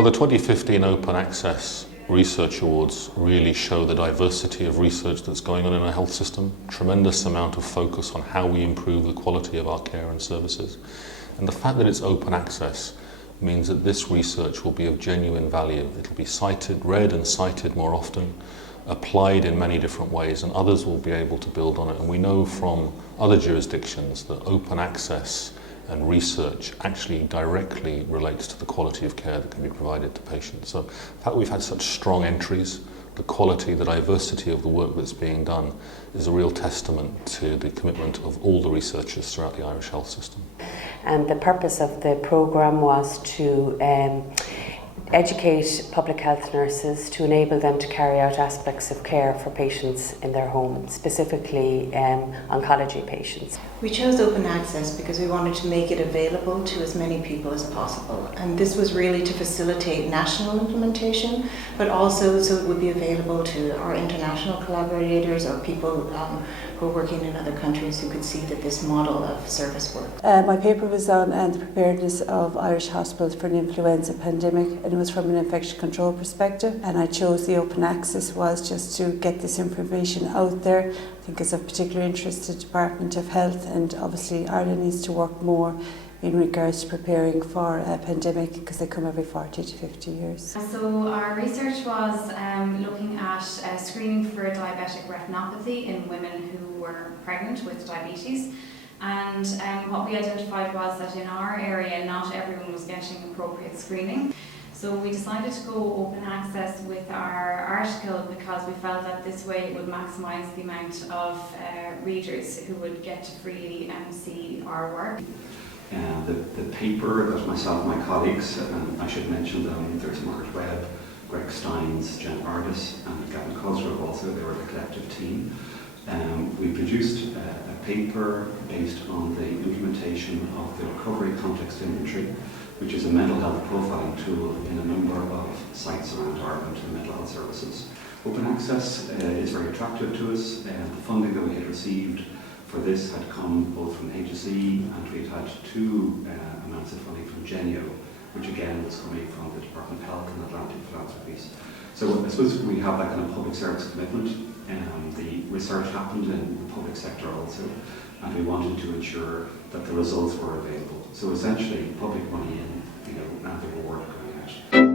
Well, the 2015 Open Access Research Awards really show the diversity of research that's going on in our health system, tremendous amount of focus on how we improve the quality of our care and services. And the fact that it's open access means that this research will be of genuine value. It'll be cited, read and cited more often, applied in many different ways, and others will be able to build on it. And we know from other jurisdictions that open access and research actually directly relates to the quality of care that can be provided to patients. So the fact we've had such strong entries, the quality, the diversity of the work that's being done is a real testament to the commitment of all the researchers throughout the Irish health system. And the purpose of the programme was to educate public health nurses to enable them to carry out aspects of care for patients in their home, specifically oncology patients. We chose open access because we wanted to make it available to as many people as possible, and this was really to facilitate national implementation, but also so it would be available to our international collaborators or people who are working in other countries who could see that this model of service works. My paper was on the preparedness of Irish hospitals for an influenza pandemic, and it was from an infection control perspective, and I chose the open access was just to get this information out there. I think it's of particular interest to the Department of Health, and obviously Ireland needs to work more in regards to preparing for a pandemic because they come every 40 to 50 years. So our research was looking at screening for diabetic retinopathy in women who were pregnant with diabetes. And what we identified was that in our area not everyone was getting appropriate screening. So we decided to go open access with our article because we felt that this way it would maximise the amount of readers who would get to freely see our work. The paper that myself and my colleagues, and I should mention them, there's Margaret Webb, Greg Steins, Jen Ardis and Gavin Cosgrove also, they were the collective team. We produced a paper based on the implementation of the Recovery Context Inventory, which is a mental health profiling tool in a number of sites around Ireland in mental health services. Open access is very attractive to us, and the funding that we had received for this had come both from HSE, and we had two amounts of funding from Genio, which again was coming from the Department of Health and Atlantic Philanthropies. So I suppose we have that kind of public service commitment. The research happened in the public sector also, and we wanted to ensure that the results were available. So essentially, public money in, and the reward going out.